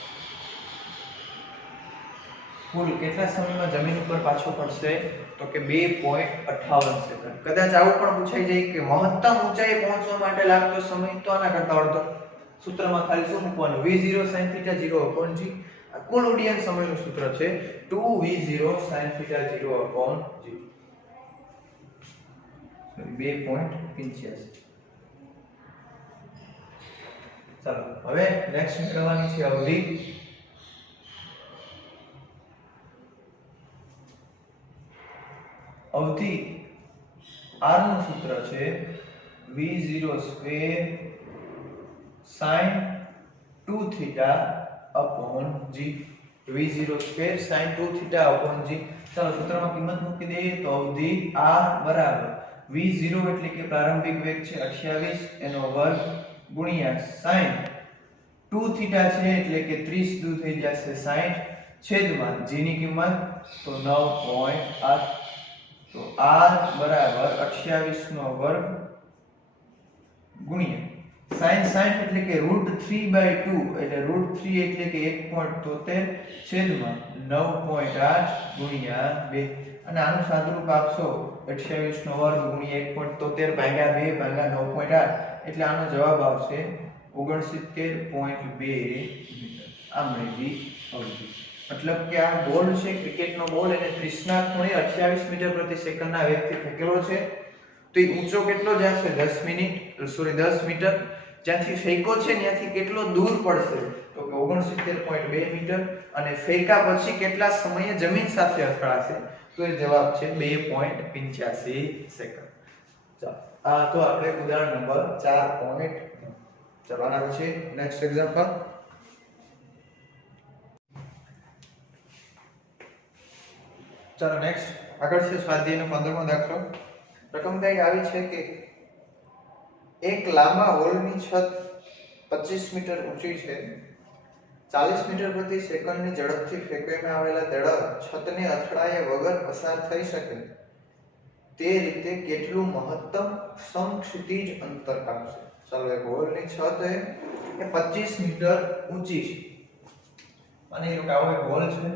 કુલ કેટલા સમયમાં જમીન ઉપર પાછો પડશે તો કે 2.58 સેકન્ડ. કદાચ આવું પણ પૂછાઈ જાય કે મહત્તમ ઊંચાઈએ પહોંચવા માટે લાગતો સમય તો આના કરતા અડધો. સૂત્રમાં ખાલી શું મૂકવાનું v0 sin θ 0 upon g. આ કુલ ઉડ્ડયન સમયનું સૂત્ર છે 2v0 sin θ 0 upon g. 2.85. ચાલો હવે નેક્સ્ટ મેળવવાની છે અવધિ. અવધિ r નું સૂત્ર છે v0 square sin 2θ upon g. v0 square sin 2θ upon g. ચાલો સૂત્રમાં કિંમત મૂકી દઈએ તો અવધિ r બરાબર v0 એટલે કે પ્રારંભિક વેગ છે 28 એનો વર્ગ ગુણ્યા sin 2θ છે એટલે કે 30 દૂર થઈ જશે 60 છેદમાં g ની કિંમત તો 9.8. તો r બરાબર 28 નો વર્ગ ગુણ્યા sin 60 એટલે કે √3/2 એટલે √3 એટલે કે 1.73 છેદમાં 9.8 ગુણ્યા 2 અને આનું સાદુરૂપ આપશો 28 નો વર્ગ ગુણ્યા 1.73 ભાગ્યા 2 ભાગ્યા 9.8 એટલે આનો જવાબ આવશે 69.2 મીટર. આ મળી ગઈ અવધિ. મતલબ કે આ બોલ છે ક્રિકેટનો બોલ એને 30 ના ખૂણે 28 મીટર પ્રતિ સેકન્ડના વેગથી ફેંકેલો છે તો એ ઊંચો કેટલો જશે 10 મીટર. જ્યાંથી ફેંકો છે ત્યાંથી કેટલો દૂર પડશે તો કે 69.2 મીટર અને ફેંકા પછી કેટલા સમયે જમીન સાથે અથડાશે તો એ જવાબ છે 2.85 સેકન્ડ. ચાલો આ તો આપણે ઉદાહરણ નંબર 4.9. ચાલો આના પછી નેક્સ્ટ એક્ઝામ્પલ. ચાલો નેક્સ્ટ આગળ છે સ્વાધ્યાયનો 15મો દાખલો. રકમ કંઈક આવી છે કે એક લાંબા હોલની છત 25 મીટર ઊંચી છે. 40 મીટર પ્રતિ સેકન્ડની ઝડપથી ફેંકવામાં આવેલા દળ છતને અથડાયા વગર પસાર થઈ શકે તે રીતે કેટલું મહત્તમ સમક્ષિતિજ અંતર કાપશે. ચાલો એક હોલની છત એ 25 મીટર ઊંચી છે અને એ આવો એક હોલ છે.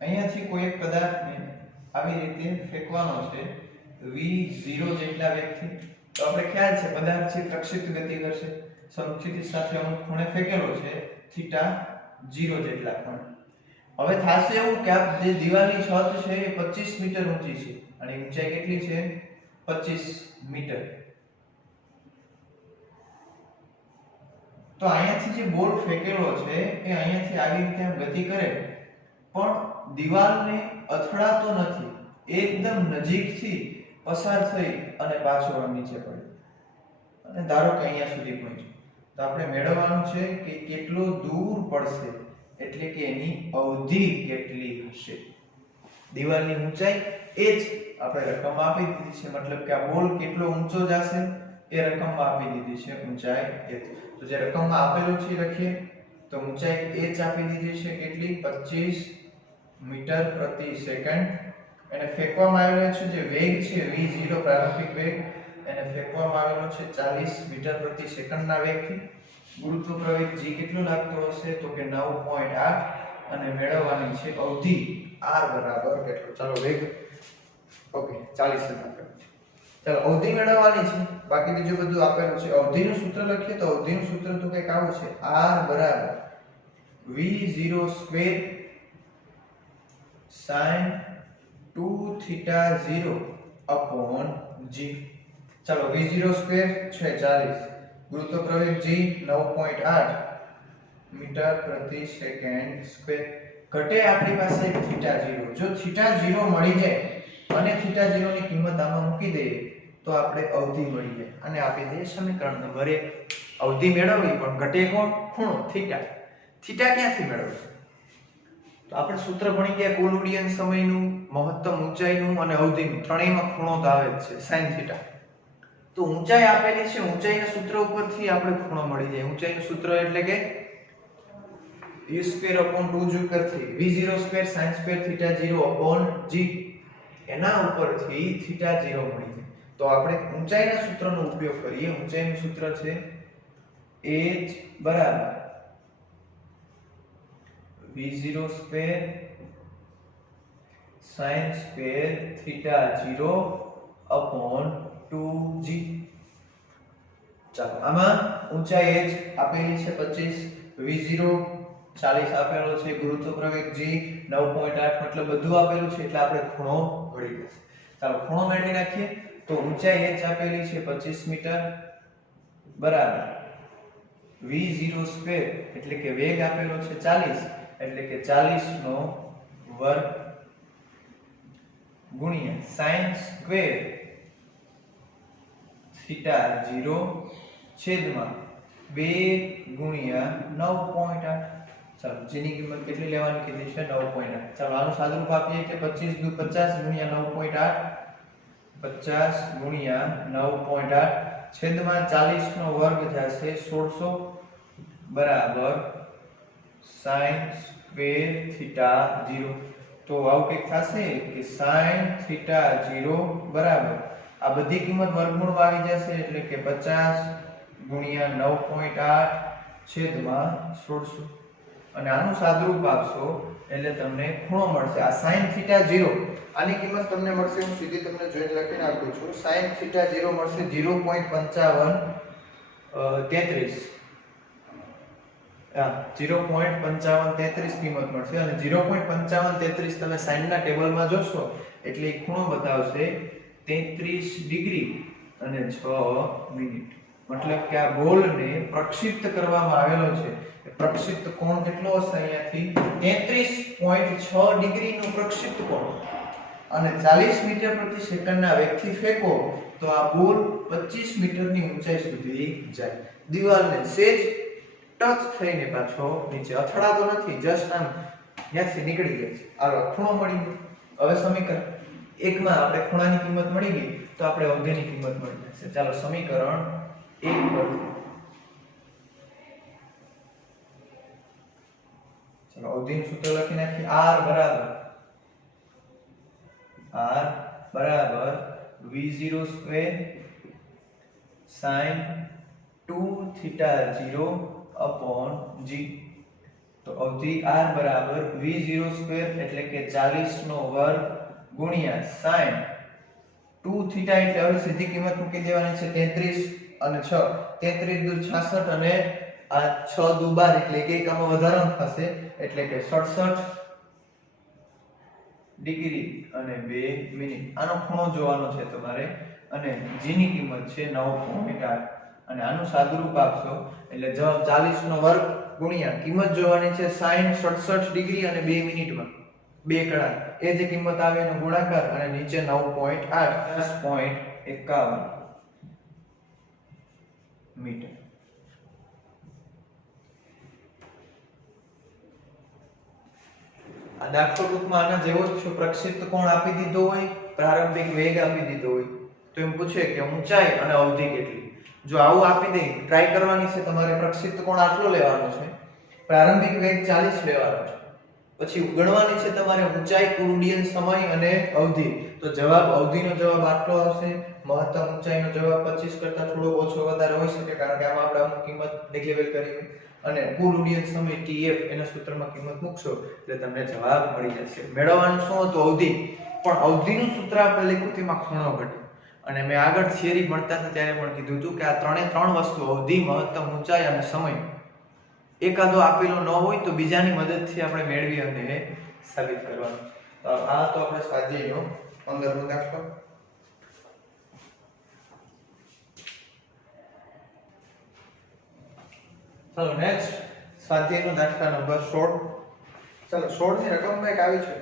અહીંયાથી કોઈ એક પદાર્થને આવી રીતે ફેંકવાનો છે v0 જેટલા વેગથી. તો આપણે ખ્યાલ છે પદાર્થ છે પ્રક્ષિપ્ત ગતિ કરશે. સમક્ષિતિજ સાથે અમુક ખૂણે ફેંકેલો છે θ 0 જેટલા ખૂણે. હવે થાશે એવું કે આ જે દીવાલની છત છે એ 25 મીટર ઊંચી છે અને ઊંચાઈ કેટલી છે 25 મીટર. તો અહીંયાથી જે બોલ ફેંકેલો છે એ અહીંયાથી આવી રીતે ગતિ કરે પણ દીવાલને અથડાતો નથી એકદમ નજીકથી પસાર થઈ અને પાછો નીચે પડ્યો અને ધારો કે અહીંયા સુધી પહોંચ્યો, તો આપણે મેળવવાનું છે કે કેટલો દૂર પડશે, એટલે કે એની અવધિ કેટલી હશે. દીવાલની ઊંચાઈ એ જ આપણે રકમ આપી દીધી છે, મતલબ કે આ બોલ કેટલો ઊંચો જશે એ રકમમાં આપી દીધી છે, ઊંચાઈ h. તો જે રકમમાં આપેલું છે લખીએ. તો ઊંચાઈ h આપી દીધી છે કેટલી, 25 મીટર પ્રતિ સેકન્ડ. એને ફેંકવામાં આવેલો છે જે વેગ છે v0 પ્રારંભિક વેગ, એને ફેંકવામાં આવેલો છે 40 મીટર પ્રતિ સેકન્ડના વેગથી. ગુરુત્વ પ્રવેગ g કેટલો લાગતો હશે, તો કે 9.8, અને મેળવવાની છે અવધિ r બરાબર કેટલો. ચાલો વેગ ઓકે 40 આપેલું છે. ચાલો અવધિ મેળવવાની છે, બાકી બીજું બધું આપેલું છે. અવધિનું સૂત્ર લખીએ તો અવધિનું સૂત્ર તો કંઈક આવું છે, r બરાબર v0 square sin 2θ0 upon g. ચાલો v0 સ્ક્વેર છે 40, ગુરુત્વ પ્રવેગ g 9.8 મીટર પ્રતિ સેકન્ડ સ્ક્વેર. ઘટે આપણી પાસે θ0. જો θ0 મળી જાય અને θ0 ની કિંમત આમાં મૂકી દઈએ તો આપણે અવધિ મળી જાય અને આપી દઈએ સમીકરણ નંબર 1. અવધિ મેળવવી પણ ઘટે કોણ, ખૂણો θ. θ ક્યાંથી મેળવવું? તો આપણે સૂત્ર ભણી ગયા કુલ ઉડ્ડયન સમયનું, મહત્તમ ઊંચાઈનું અને અવધિનું, ત્રણેયમાં ખૂણો તો આવે જ છે sin θ. તો ઊંચાઈ આપેલી છે, ઊંચાઈના સૂત્ર ઉપરથી આપણે ખૂણો મળી જાય. ઊંચાઈનું સૂત્ર એટલે કે u સ્ક્વેર upon 2g ઉપરથી v0 square sin square θ0 upon g, એના ઉપરથી θ0 મળી જાય. તો આપણે ઊંચાઈના સૂત્રનો ઉપયોગ કરીએ. ઊંચાઈનું સૂત્ર છે h બરાબર v0 square sin square θ0 upon 2g. ચાલો આમાં ઊંચાઈ h આપેલી છે 25, v0 40 આપેલો છે, ગુરુત્વ પ્રવેગ g 9.8, મતલબ બધું આપેલું છે એટલે આપણે ખૂણો મળી જશે. ચાલો ખૂણો મેળવી નાખીએ. તો ઊંચાઈ h આપેલી છે 25 મીટર બરાબર v0 સ્ક્વેર એટલે કે વેગ આપેલો છે 40, એટલે કે 40 નો વર્ગ ગુણ્યા sin સ્ક્વેર θ0 છેદમાં 2 ગુણ્યા 9.8. ચાલો જેની કિંમત કેટલી લેવાની કીધી છે 9.8. ચાલો આનું સાદુરૂપ આપીએ કે 25 દુ 50 ગુણ્યા 9.8, 50 ગુણ્યા 9.8 છેદમાં 40 નો વર્ગ થશે 1600 બરાબર sin સ્ક્વેર θ0. તો આવું કંઈક થશે કે sin θ0 બરાબર આ બધી કિંમત વર્ગમૂળમાં આવી જશે, એટલે કે 50 ગુણ્યા 9.8 છેદમાં 1600, અને આનું સાદુરૂપ આપશો એટલે તમને ખૂણો મળશે. આ sin θ0 આની કિંમત તમને મળશે, હું સીધી તમને જોઈને લખીને આપું છું. sin θ0 મળશે 0.5533. 0.5533 કિંમત મળશે, અને 0.5533 તમે sin ના ટેબલમાં જોશો એટલે એ ખૂણો બતાવશે 33 ડિગ્રી અને 6 મિનિટ. મતલબ કે આ ગોળને પ્રક્ષિપ્ત કરવામાં આવેલો છે. પ્રક્ષિપ્ત કોણ કેટલો હશે અહીંયાથી 33.6 ડિગ્રીનો પ્રક્ષિપ્ત કોણ, અને 40 મીટર પ્રતિ સેકન્ડના વેગથી ફેંકો તો આ બોલ 25 મીટરની ઊંચાઈ સુધી જાય. દીવાલને સેજ ટચ થઈને પાછો નીચે અથડાતો નથી, જસ્ટ આમ ત્યાંથી નીકળી જાય છે. આલો ખૂણો મળી ગયો. હવે સમીકરણ 1 માં આપણે ખૂણાની કિંમત મળી ગઈ તો આપણે અવધિની કિંમત મળી જશે. ચાલો સમીકરણ 1 પર ચાલો અવધિનું સૂત્ર લખી નાખીએ. r બરાબર v0 square sin 2θ0 upon g. તો અવધિ r બરાબર v0 સ્ક્વેર એટલે કે 40 નો વર્ગ ગુણ્યા sin 2θ એટલે હવે સીધી કિંમત મૂકી દેવાની છે 33 અને 6, 33 દુ 66 અને આ 6 દુ 12 એટલે એક આમાં વધારાનું થશે એટલે કે 67 ડિગ્રી અને 2 મિનિટ. આનો ખૂણો જોવાનો છે તમારે, અને g ની કિંમત છે 9.8, અને આનું સાદુરૂપ આપશો એટલે જવાબ 40 નો વર્ગ ગુણ્યા કિંમત જોવાની છે sin 67 ડિગ્રી અને 2 મિનિટમાં બે કડા એ જે કિંમત આવે એનો ગુણાકાર અને નીચે 9.8 10.51 મીટર. આ દાખલો ટૂંકમાં આના જેવો જ છે. પ્રક્ષિપ્ત કોણ આપી દીધો હોય, પ્રારંભિક વેગ આપી દીધો હોય તો એમ પૂછે કે ઊંચાઈ અને અવધિ કેટલી. જો આવું આપી દે, ટ્રાય કરવાની છે તમારે. પ્રક્ષિપ્ત કોણ આટલો લેવાનો છે, પ્રારંભિક વેગ 40 લેવાનો છે, પછી ગણવાની છે તમારે ઊંચાઈ, કુરુડિયન સમય અને અવધિ. તો જવાબ અવધિનો જવાબ આટલો આવશે. મહત્તમ ઊંચાઈનો જવાબ 25 કરતા થોડો ઓછો વધારે હોઈ શકે, કારણ કે આમાં આપણે અમુક કિંમત નેગ્લેક્ટ કરી. અને કુરુડિયન સમય TF એના સૂત્રમાં કિંમત મૂકશો એટલે તમને જવાબ મળી જશે. મેળવવાનું શું હતું? અવધિ. પણ અવધિનું સૂત્ર આપણે લખ્યું તેમાં ખૂણો ઘટે. અને મેં આગળ થિયરી ભણતા હતા ત્યારે પણ કીધું હતું કે આ ત્રણ વસ્તુ, અવધિ, મહત્તમ ઊંચાઈ અને સમય, એકાદો આપેલો ન હોય તો બીજાની મદદથી આપણે મેળવી અને સાબિત કરવાનું. તો આ તો આપણે સ્વાધ્યાયનો 15મો દાખલો. ચાલો નેક્સ્ટ સ્વાધ્યાયનો દાખલા નંબર 16. ચાલો 16 ની રકમમાં એક આવી છે.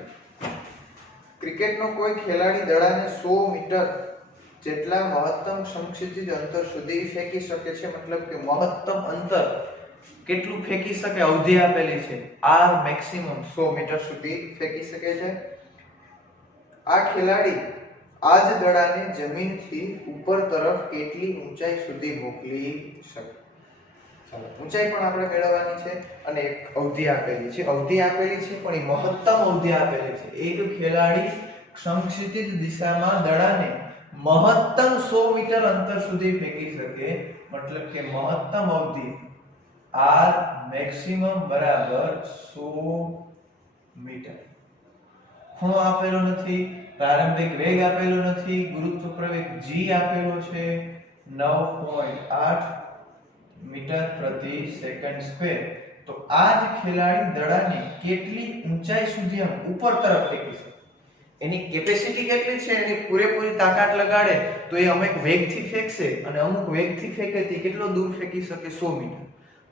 ક્રિકેટનો કોઈ ખેલાડી દડાને 100 મીટર જેટલા મહત્તમ સમક્ષિતિજ અંતર સુધી ફેંકી શકે છે. મતલબ કે મહત્તમ અંતર કેટલું ફેંકી શકે? અવધિ આપેલી છે r મેક્સિમમ 100 મીટર સુધી ફેંકી શકે છે. આ ખેલાડી આ જ દડાને જમીનથી ઉપર તરફ કેટલી ઊંચાઈ સુધી મોકલી શકે? ચાલો ઊંચાઈ પણ આપણે મેળવવાની છે અને એક અવધિ આપેલી છે. અવધિ આપેલી છે પણ એ મહત્તમ અવધિ આપેલી છે. એક ખેલાડી સમક્ષિતિજ દિશામાં દડાને મહત્તમ 100 મીટર અંતર સુધી ફેંકી શકે. મતલબ કે મહત્તમ અવધિ r મેક્સિમમ બરાબર 100 મીટર. ખૂણો આપેલો નથી, પ્રારંભિક વેગ આપેલો નથી, ગુરુત્વ પ્રવેગ g આપેલો છે 9.8 મીટર પ્રતિ સેકન્ડ સ્ક્વેર. તો આ જ ખેલાડી દડાને કેટલી ઊંચાઈ સુધી ઉપર તરફ ફેંકી શકે? એની કેપેસિટી કેટલી છે, એની પૂરેપૂરી તાકાત લગાડે તો એ અમુક વેગથી ફેંકશે અને અમુક વેગથી ફેંકે તે કેટલો દૂર ફેંકી શકે? 100 મીટર.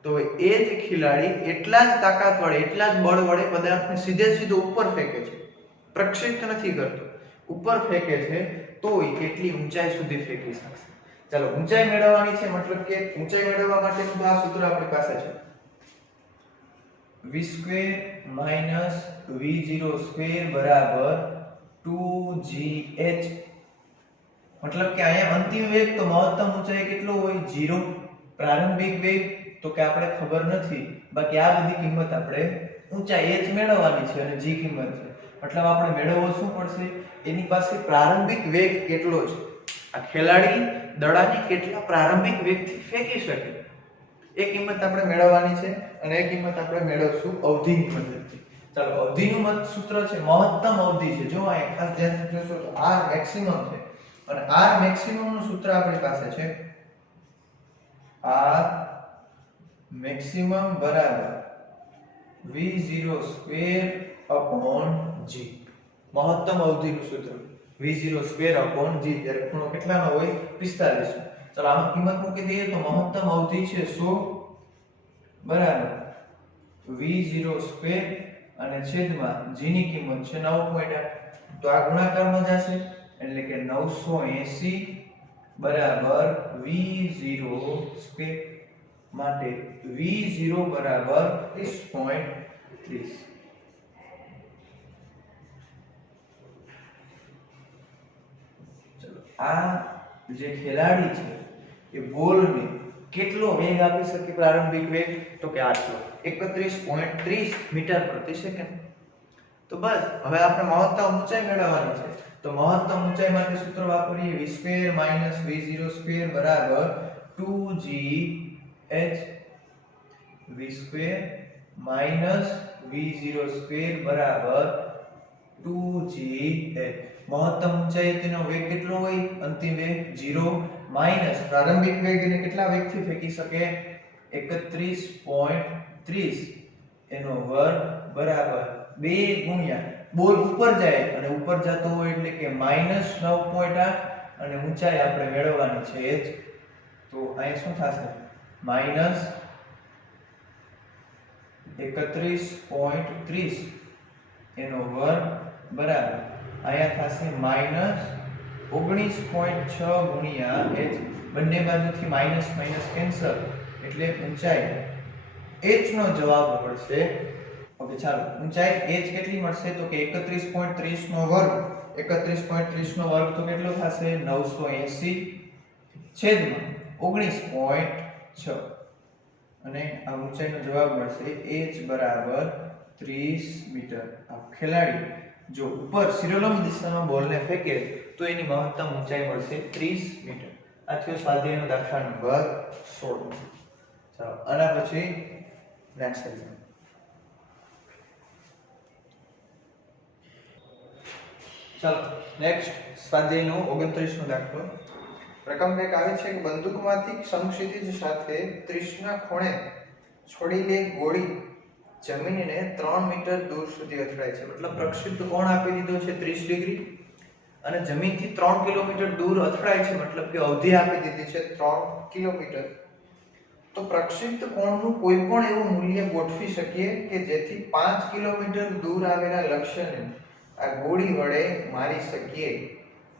તો એ જ ખેલાડી એટલા જ તાકાત વડે, એટલા જ બળ વડે પદાર્થને સીધો ઉપર ફેંકે છે, પ્રક્ષિપ્ત નથી કરતો, ઉપર ફેંકે છે, તો એ કેટલી ઊંચાઈ સુધી ફેંકી શકશે? ચાલો ઊંચાઈ મેળવવાની છે. મતલબ કે ઊંચાઈ મેળવવા માટેનું આ સૂત્ર આપણી પાસે છે. v² v0² બરાબર 2gh. મતલબ કે અહીંયા અંતિમ વેગ તો મહત્તમ ઊંચાઈ કેટલો હોય? 0. પ્રારંભિક વેગ તો કે આપણે ખબર નથી, બાકી આ બધી કિંમત આપણે ઊંચાઈ h મેળવવાની છે અને g કિંમત છે. મતલબ આપણે મેળવવો શું પડશે? એની પાસે પ્રારંભિક વેગ કેટલો છે, આ ખેલાડી દડાને કેટલા પ્રારંભિક વેગથી ફેંકી શકે એ કિંમત આપણે મેળવવાની છે અને એ કિંમત આપણે મેળવશું અવધિની મદદથી. ચાલો અવધિનું સૂત્ર છે મહત્તમ અવધિ છે. જો આ ખાસ ધ્યાન જોશો તો r મેક્સિમમ છે અને r મેક્સિમમ નું સૂત્ર આપણી પાસે છે r મેક્સિમમ બરાબર v0² g. મહત્તમ અવધિનું સૂત્ર v0² g. ત્યારે ખૂણો કેટલાનો હોય? 45. ચાલો આમાં કિંમત મૂકી દઈએ તો મહત્તમ અવધિ છે 100 બરાબર v0² અને છેદમાં g ની કિંમત છે 9.8. તો આ ગુણાકારમાં જશે એટલે કે 980 બરાબર v0² માટે v0 બરાબર 30.30. ચલો આ જે ખેલાડી છે એ બોલને કેટલો વેગ આપી શકે? પ્રારંભિક વેગ તો કે આટલો 31.30 મીટર પ્રતિ સેકન્ડ. તો બસ હવે આપણે મહત્તમ ઊંચાઈ મેળવવાની છે. તો મહત્તમ ઊંચાઈ માટે સૂત્ર વાપરીએ v² v0² બરાબર 2gh. v² v0² બરાબર 2gh. મહત્તમ ઊંચાઈ તેનો વેગ કેટલો હોય? અંતિમ વેગ 0 માઈનસ પ્રારંભિક વેગ એને કેટલા વેગથી ફેંકી શકે? 31.30 એનો વર્ગ બરાબર 2 ગુણ્યા બોલ ઉપર જાય અને ઉપર જતો હોય એટલે કે -9.8 અને ઊંચાઈ આપણે મેળવવાની છે h. તો અહીં શું થશે? -31.30 એનો વર્ગ બરાબર અહીંયા થશે -19.6 ગુણ્યા h, બંને બાજુથી માઈનસ માઈનસ કેન્સલ એટલે ઊંચાઈ h નો જવાબ મળશે. ઓકે ચાલો, ઊંચાઈ h કેટલી મળશે તો કે 31.30 નો વર્ગ. 31.30 નો વર્ગ તો કેટલો થશે 980 છેદમાં 19.6 અને આ ઊંચાઈનો જવાબ મળશે h બરાબર 30 મીટર. આ ખેલાડી જો ઉપર શિરોલંબ દિશામાં બોલને ફેંકે તો એની મહત્તમ ઊંચાઈ મળશે 30 મીટર. આ થયો સ્વાધ્યાયનો દાખલા નંબર 16. ચાલો આના પછી નેક્સ્ટ એક્ઝામ્પલ. ચાલો નેક્સ્ટ સ્વાધ્યાયનો 29 નો દાખલો. રકમ કંઈક આવે છે કે બંદૂકમાંથી સમક્ષિતિજ સાથે 30 ના ખૂણે છોડીને ગોળી જમીનને 3 મીટર દૂર સુધી અથડાય છે. મતલબ પ્રક્ષિપ્ત કોણ આપી દીધો છે 30 ડિગ્રી અને જમીનથી 3 કિલોમીટર દૂર અથડાય છે, મતલબ કે અવધિ આપી દીધી છે 3 કિલોમીટર. તો પ્રક્ષિપ્ત કોણનું કોઈ પણ એવું મૂલ્ય ગોઠવી શકીએ કે જેથી 5 કિલોમીટર દૂર આવેલા લક્ષ્યને આ ગોળી વડે મારી શકીએ.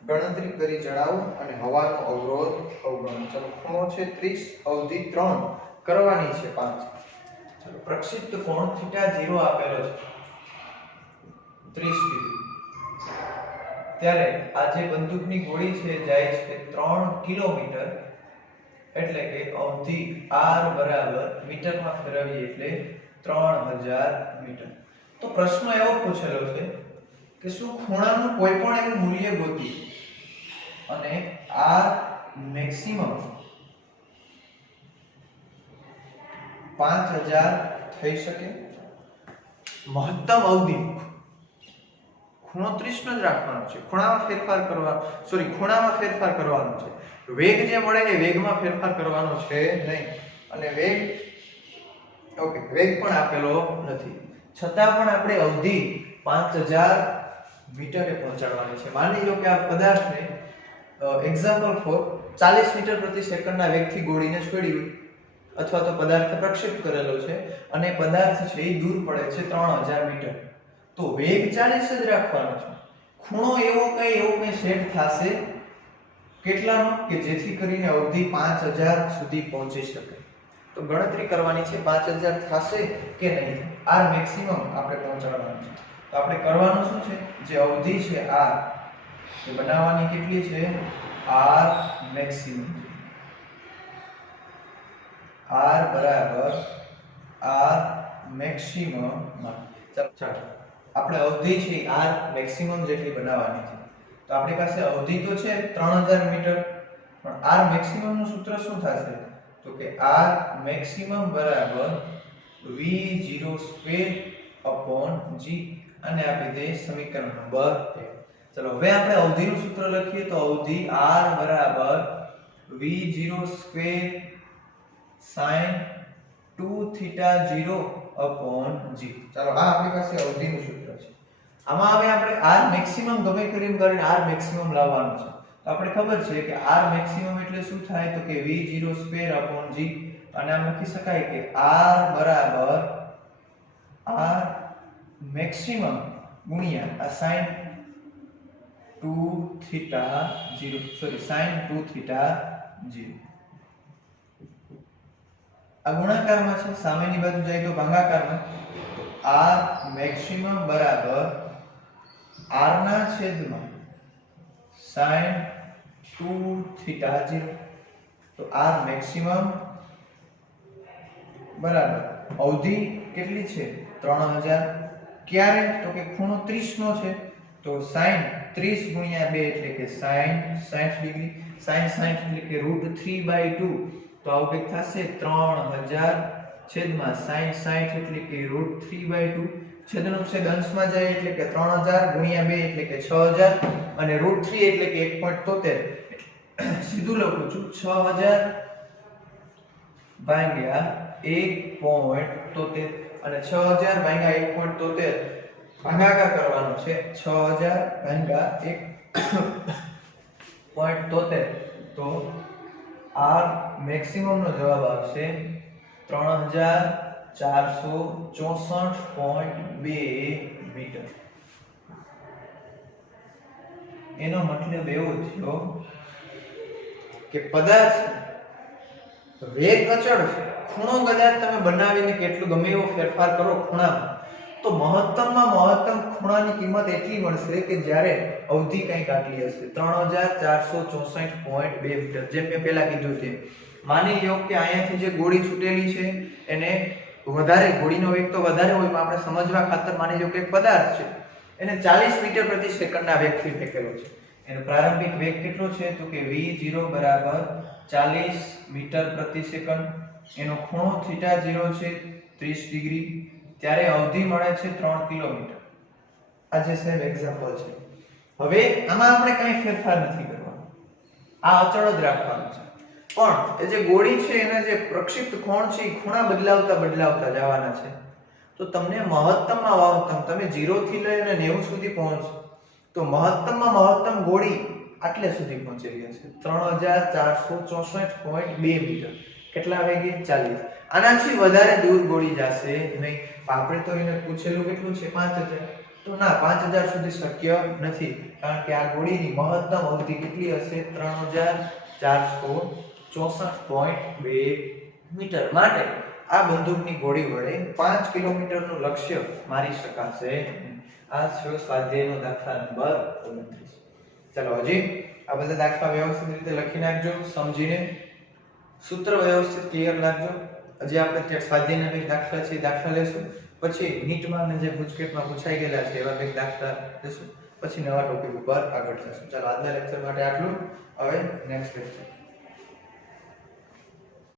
ગણતરી કરી જણાવો અને હવાનો અવરોધ અવગણો. ચલો ખૂણો છે 30, અવધિ 3, કરવાની છે 5. ચલો પ્રક્ષિપ્ત કોણ θ0 આપેલો છે 30 ડિગ્રી. ત્યારે આ જે બંદૂકની ગોળી છે જાય છે 3 કિલોમીટર, એટલે કે અવધિ r બરાબર મીટરમાં ફેરવીએ એટલે 3000 મીટર. તો પ્રશ્ન એવો પૂછેલો છે કે શું ખૂણાનું કોઈ પણ એવું મૂલ્ય ગોતી અને r મેક્સિમમ 5000 થઈ શકે. મહત્તમ અવધિ ખૂણો 30 નો જ રાખવાનો છે, ખૂણામાં ફેરફાર કરવાનો છે. વેગ જે મળે એ વેગમાં ફેરફાર કરવાનો છે નહીં. અને વેગ પણ આપેલો નથી, છતાં પણ આપણે અવધિ 5000 મીટરે પહોંચાડવાની છે. માની લો કે આ પદાર્થને એક્ઝામ્પલ ફોર 40 મીટર પ્રતિ સેકન્ડના વેગથી ગોળીને છોડી હોય, અથવા તો પદાર્થ પ્રક્ષેપ કરેલો છે અને પદાર્થ છે એ દૂર પડે છે 3000 મીટર. તો વેગ 40 જ રાખવાનો છે. ખૂણો એવો કઈ સેટ થશે કેટલાનો કે જેથી કરીને અવધિ 5000 સુધી પહોંચી શકે. તો ગણતરી કરવાની છે 5000 થશે કે નહીં. r મેક્સિમમ આપણે પહોંચાડવાનું છે. તો આપણે કરવાનું શું છે, જે અવધિ છે r એ બનાવવાની કેટલી છે r મેક્સિમમ. r બરાબર r મેક્સિમમ. ચાલો આપણે અવધિ છે r મેક્સિમમ જેટલી બનાવવાની છે. તો આપણી પાસે અવધિ તો છે 3000 મીટર, પણ r મેક્સિમમ નું સૂત્ર શું થશે તો કે r મેક્સિમમ બરાબર v0² g અને આપી દે સમીકરણ નંબર 1. ચલો હવે આપણે અવધિનું સૂત્ર લખીએ તો અવધિ r બરાબર v0² sin 2θ0 g. ચાલો આ આપણી પાસે અવધિનું સૂત્ર છે. આમાં હવે આપણે r મેક્સિમમ ગમે કરીને r મેક્સિમમ લાવવાનું છે. તો આપણે ખબર છે કે r મેક્સિમમ એટલે શું થાય તો કે v0² g, અને આમ લખી શકાય કે r બરાબર r મેક્સિમમ ગુણ્યા આ sin 2θ0. આ ગુણાકારમાં છે, સામેની બાજુ જાય તો ભાગાકારમાં. r મેક્સિમમ બરાબર r ના છેદમાં sin 2θ0. તો r મેક્સિમમ બરાબર અવધિ કેટલી છે 3000. ક્યારે તો કે ખૂણો 30 નો છે, તો sin 30 ગુણ્યા 2 એટલે કે sin 60 ડિગ્રી. sin 60 એટલે કે √3/2. તો આવું કંઈક થશે 3000 છેદમાં sin 60 એટલે કે √3/2. છેદનો છેદ અંશમાં જાય એટલે કે 3000 ગુણ્યા 2 એટલે કે 6000 અને √3 એટલે કે 1.73. સીધું લખું છું 6000 ભાગ્યા 1.73 અને 6000 ભાગ્યા 1.73 ભાગાકાર કરવાનો છે. 6000 ભાગ્યા 1.73 તો r મેક્સિમમ નો જવાબ આવશે 3464.2 મીટર. એનો મતલબ એવો થયો કે પદાર્થ વેગ અચળ છે, ખૂણો કદાચ તમે બનાવીને કેટલું ગમે એવો ફેરફાર કરો ખૂણામાં, તો મહત્તમમાં મહત્તમ ખૂણાની કિંમત એટલી મળશે કે જ્યારે અવધિ કંઈક આટલી હશે 3464.2 મીટર. જેમ મેં પહેલા કીધું તેમ માની લ્યો કે અહીંયાથી જે ગોળી છૂટેલી છે એને વધારે, ગોળીનો વેગ તો વધારે હોય પણ આપણે સમજવા ખાતર માની લ્યો કે એક પદાર્થ છે એને 40 મીટર પ્રતિ સેકન્ડના વેગથી ફેંકેલો છે. એનો પ્રારંભિક વેગ કેટલો છે તો કે v0 બરાબર 40 મીટર પ્રતિ સેકન્ડ. એનો ખૂણો θ0 છે 30 ડિગ્રી. ત્યારે અવધિ મળે છે 3 કિલોમીટર. આ જે સેમ એક્ઝામ્પલ છે. હવે આમાં આપણે કંઈ ફેરફાર નથી કરવાનો, આ અચળ જ રાખવાનું છે. પણ એ જે ગોળી છે એના જે પ્રક્ષિપ્ત કોણ છે એ ખૂણા બદલાવતા જવાના છે. તો તમને મહત્તમમાં મહત્તમ તમે 0 થી લઈને 90 સુધી પહોંચો તો મહત્તમમાં મહત્તમ ગોળી આટલે સુધી પહોંચેલી હશે 3464.2 મીટર. કેટલા વેગે? 40. આનાથી વધારે દૂર ગોળી જશે નહીં. આપણે તો એને પૂછેલું કેટલું છે 5000. તો ના, 5000 સુધી શક્ય નથી, કારણ કે આ ગોળીની મહત્તમ અવધિ કેટલી હશે? 3464.2 મીટર. માટે આ બંદૂકની ગોળી વડે 5 કિલોમીટરનું લક્ષ્ય મારી શકાશે. આ છે સ્વાધ્યાયનો દાખલા નંબર 29. ચાલો હજી આ બધા દાખલા વ્યવસ્થિત રીતે લખી નાખજો, સમજીને સૂત્ર વ્યવસ્થિત ક્લિયર રાખજો. હજી આપણે સ્વાધ્યાયના કંઈક દાખલા છે દાખલા લેશું, પછી નીટમાં ને જે ગુજકેટમાં પૂછાઈ ગયેલા છે એવા કંઈક દાખલા લેશું, પછી નવા ટોપિક ઉપર આગળ જશું. ચાલો આજના લેક્ચર માટે આટલું. હવે નેક્સ્ટ લેક્ચર